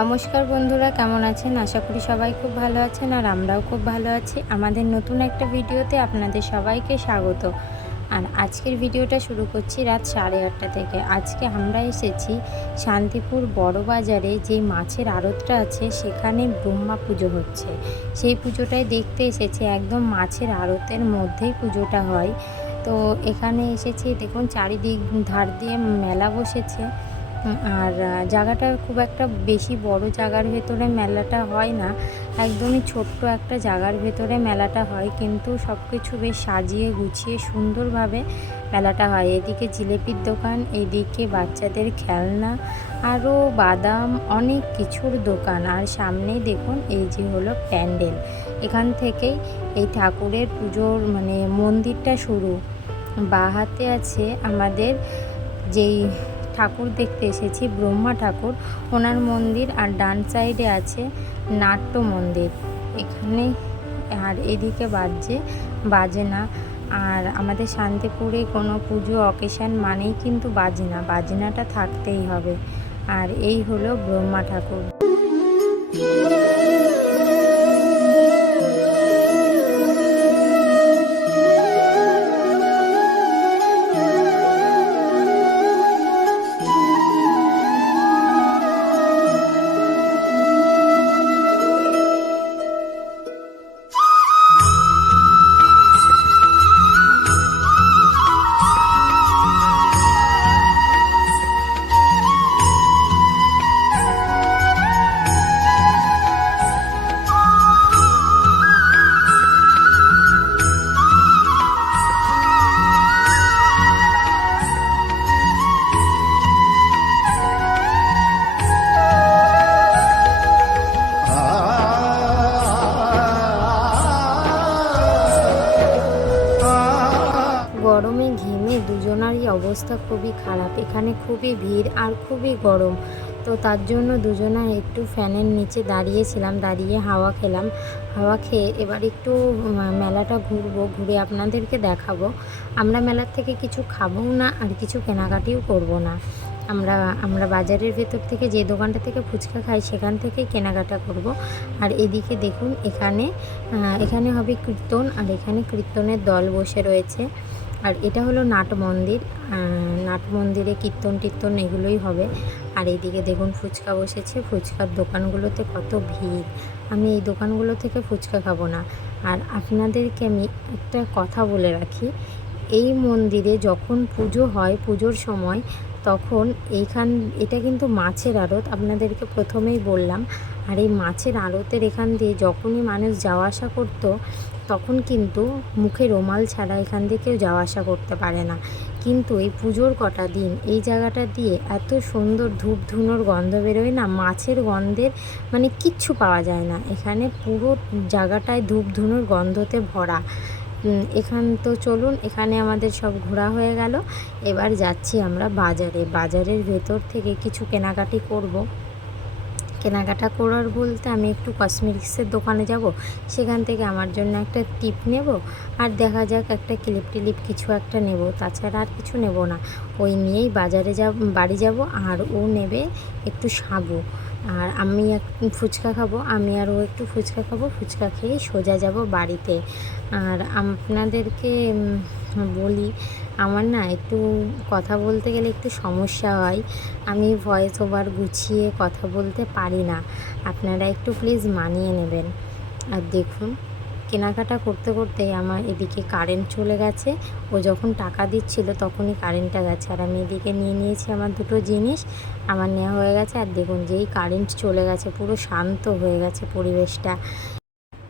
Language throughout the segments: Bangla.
নমস্কার বন্ধুরা, কেমন আছেন? আশা করি সবাই খুব ভালো আছেন আর আমরাও খুব ভালো আছি। আমাদের নতুন একটা ভিডিওতে আপনাদের সবাইকে স্বাগত। আর আজকের ভিডিওটা শুরু করছি রাত সাড়ে আটটা থেকে। আজকে আমরা এসেছি শান্তিপুর বড় বাজারে যে মাছের আড়তটা আছে, সেখানে ব্রহ্মা পুজো হচ্ছে। সেই পুজোটাই দেখতে এসেছি, একদম মাছের আড়তের মধ্যেই পুজোটা হয়। তো এখানে এসেছি, দেখুন, চারিদিক ধার দিয়ে মেলা বসেছে। আর জায়গাটা খুব একটা বেশি বড় জায়গার ভেতরে মেলাটা হয় না। একদমই ছোট্ট একটা জায়গার ভেতরে মেলাটা হয়, কিন্তু সব কিছু বেশ সাজিয়ে গুছিয়ে সুন্দরভাবে মেলাটা হয়। এদিকে জিলেপির দোকান, এদিকে বাচ্চাদের খেলনা, আরও বাদাম, অনেক কিছুর দোকান। আর সামনেই দেখুন, এই যে হলো প্যান্ডেল। এখান থেকেই এই ঠাকুরের পুজোর মানে মন্দিরটা শুরু। বা হাতে আছে আমাদের যেই ঠাকুর দেখতে এসেছি, ব্রহ্মা ঠাকুর। ওনার মন্দির আর ডান সাইডে আছে নাট্য মন্দির। এখানে আর এদিকে বাজে বাজে না। আর আমাদের শান্তিপুরে কোনো পুজো অকেশান মানেই কিন্তু বাজনা বাজনাটা থাকতেই হবে। আর এই হলো ব্রহ্মা ঠাকুর। গরমে ঘেমে দুজনারই অবস্থা খুবই খারাপ। এখানে খুবই ভিড় আর খুবই গরম। তো তার জন্য দুজনা একটু ফ্যানের নিচে দাঁড়িয়েছিলাম, দাঁড়িয়ে হাওয়া খেলাম। হাওয়া খেয়ে এবার একটু মেলাটা ঘুরবো, ঘুরে আপনাদেরকে দেখাবো। আমরা মেলার থেকে কিছু খাবও না আর কিছু কেনাকাটিও করব না। আমরা আমরা বাজারের ভেতর থেকে যে দোকানটা থেকে ফুচকা খাই সেখান থেকেই কেনাকাটা করব। আর এদিকে দেখুন, এখানে এখানে হবে কীর্তন আর এখানে কীর্তনের দল বসে রয়েছে। আর এটা হলো নাট মন্দির নাট মন্দিরে কীর্তন টীর্তন এগুলোই হবে। আর এইদিকে দেখুন ফুচকা বসেছে, ফুচকার দোকানগুলোতে কত ভিড়। আমি এই দোকানগুলো থেকে ফুচকা খাব না। আর আপনাদেরকে আমি একটা কথা বলে রাখি, এই মন্দিরে যখন পুজো হয়, পুজোর সময় তখন এইখান, এটা কিন্তু মাছের আড়ত, আপনাদেরকে প্রথমেই বললাম। আর এই মাছের আড়তের এখান দিয়ে যখনই মানুষ যাওয়া আসা করতো, তখন কিন্তু মুখে রুমাল ছাড়া এখান দিয়ে কেউ যাওয়া আসা করতে পারে না। কিন্তু এই পুজোর কটা দিন, এই জায়গাটা দিয়ে এত সুন্দর ধূপ ধুনোর গন্ধ বেরোয় না, মাছের গন্ধের মানে কিচ্ছু পাওয়া যায় না। এখানে পুরো জায়গাটায় ধূপ ধুনোর গন্ধতে ভরা। এখান তো চলুন, এখানে আমাদের সব ঘোরা হয়ে গেল। এবার যাচ্ছি আমরা বাজারে। বাজারের ভেতর থেকে কিছু কেনাকাটি করব। কেনাকাটা করার বলতে আমি একটু কসমেটিক্সের দোকানে যাব। সেখান থেকে আমার জন্য একটা টিপ নেব আর দেখা যাক একটা ক্লিপ টিলিপ কিছু একটা নেব। তাছাড়া আর কিছু নেব না। ওই নিয়েই বাজারে যাব, বাড়ি যাব আর ও নেবে একটু সাবু। আর আমি এক ফুচকা খাব, আমি আর ও একটু ফুচকা খাব, ফুচকা খেয়ে সোজা যাব বাড়িতে। আর আপনাদেরকে বলি, আমার না একটু কথা বলতে গেলে একটু সমস্যা হয়। আমি ভয়েস ওভার গুছিয়ে কথা বলতে পারি না। আপনারা একটু প্লিজ মানিয়ে নেবেন। আর দেখুন কেনাকাটা করতে করতে আমার এদিকে কারেন্ট চলে গেছে। ও যখন টাকা দিচ্ছিল তখনই কারেন্টটা গেছে। আর আমি এদিকে নিয়ে নিয়েছি আমার দুটো জিনিস। আমার নেওয়া হয়ে গেছে। আর দেখুন যেই কারেন্ট চলে গেছে পুরো শান্ত হয়ে গেছে পরিবেশটা।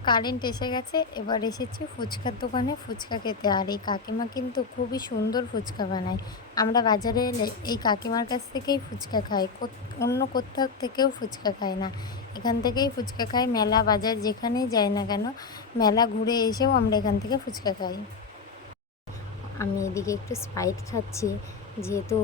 কারেন্ট এসে গেছে, এবার এসেছি ফুচকার দোকানে ফুচকা খেতে। আর এই কাকিমা কিন্তু খুবই সুন্দর ফুচকা বানায়। আমরা বাজারে এলে এই কাকিমার কাছ থেকেই ফুচকা খাই অন্য কোথাও থেকেও ফুচকা খাই না। এখান থেকেই ফুচকা খাই, মেলা বাজার যেখানেই যাই না কেন, মেলা ঘুরে এসেও আমরা এখান থেকে ফুচকা খাই। আমি এদিকে একটু স্প্রাইট খাচ্ছি, যেহেতু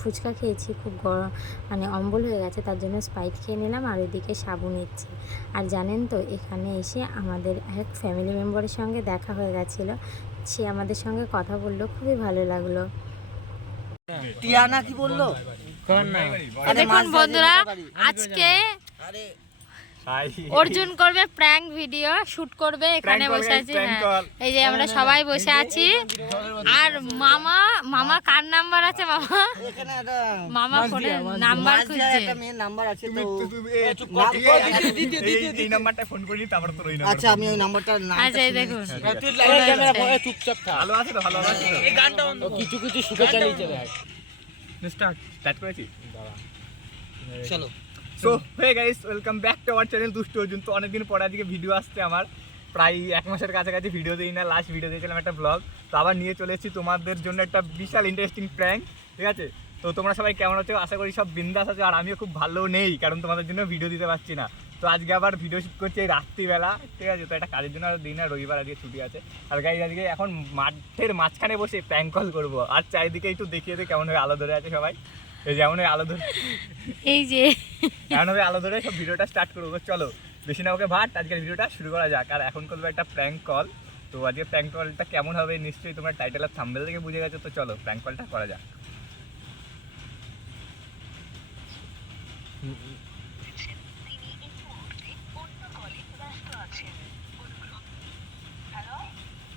ফুচকা খেয়েছি খুব গরম মানে অম্বল হয়ে গেছে তার জন্য স্পাইট খেয়ে নিলাম আর ওইদিকে সাবু নিচ্ছি। আর জানেন তো এখানে এসে আমাদের এক ফ্যামিলি মেম্বারের সঙ্গে দেখা হয়ে গেছিল। সে আমাদের সঙ্গে কথা বলল খুবই ভালো লাগল। টিয়ানা কি বলল? দেখুন বন্ধুরা আজকে অর্জুন করবে প্র্যাঙ্ক ভিডিও শুট করবে এখানে বসে আছি prank হ্যাঁ। call. এই যে আমরা সবাই বসে আছি। আর মামা মামা কার নাম্বার আছে মামা? মামা ফোনে নাম্বার খুঁজছে। নাম্বার আছে এই নাম্বারটা ফোন করি তারপর তোর ওই নাম্বার আচ্ছা আমি ওই নাম্বারটার নাম আচ্ছা এই দেখুন। চুপচাপ থাক। ভালো আছে তো ভালো আছে তো। কিছু কিছু চালিয়ে চলে স্টার্ট স্টার্ট করেছি? চলো। So hey guys welcome back to our channel Dushtu Arjun. তো অনেকদিন পরে আজকে ভিডিও আসছে আমার। প্রায় এক মাসের কাছাকাছি ভিডিও দিই না লাস্ট ভিডিও দিয়েছিলাম একটা ব্লগ তো আবার নিয়ে চলে এসেছি তোমাদের জন্য একটা বিশাল ইন্টারেস্টিং প্র্যাঙ্ক ঠিক আছে? তো তোমরা সবাই কেমন আছো? আশা করি সব বিন্দাস আছো, আর আমিও খুব ভালো নেই, কারণ তোমাদের জন্য ভিডিও দিতে পারছি না। তো আজকে আবার ভিডিও শুট করছি রাত্রিবেলা, ঠিক আছে? তো একটা কাজের জন্য দিন আর রবিবার আজকে ছুটি আছে। আর গাই আজকে এখন মাঠের মাঝখানে বসে প্র্যাঙ্ক কল করব। আর চারিদিকে একটু দেখিয়ে দে কেমন হয়ে, আলো ধরে আছে সবাই। এই যেমন ওই আলো ধরে এই যে। এখন আমি আলো ধরে সব ভিডিওটা স্টার্ট করব। চলো বেশি না ওকে ভাট আজকের ভিডিওটা শুরু করা যাক। আর এখন করব একটা প্র্যাঙ্ক কল তো আজকে প্র্যাঙ্ক কলটা কেমন হবে নিশ্চয়ই তোমরা টাইটেল আর থাম্বেল থেকে বুঝে গেছো। তো চলো প্র্যাঙ্ক কলটা করা যাক।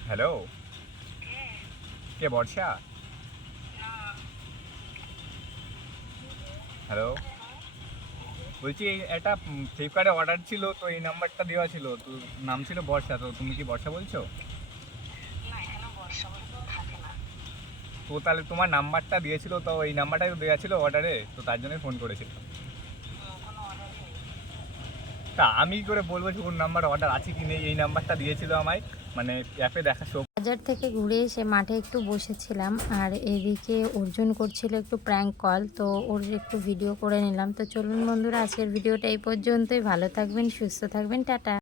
হ্যালো কে বর্ষা? হ্যালো বলছি একটা ফ্লিপকার্টে অর্ডার ছিল তো এই নাম্বারটা দেওয়া ছিল। তো নাম ছিল বর্ষা তো তুমি কি বর্ষা বলছো? তো তাহলে তোমার নাম্বারটা দিয়েছিল তো এই নাম্বারটাই দেওয়া ছিল অর্ডারে তো তার জন্যই ফোন করেছিলাম। তা আমি কি করে বলব যে কোন নাম্বার অর্ডার আছে কি নেই? এই নাম্বারটা দিয়েছিল আমায় মানে অ্যাপে দেখা শো বাজার থেকে ঘুরে এসে মাঠে একটু বসেছিলাম আর এদিকে অর্জুন করছিল একটু প্র্যাঙ্ক কল তো ওর একটু ভিডিও করে নিলাম। তো চলুন বন্ধুরা, আজকের ভিডিওটা এই পর্যন্তই। ভালো থাকবেন, সুস্থ থাকবেন, টাটা।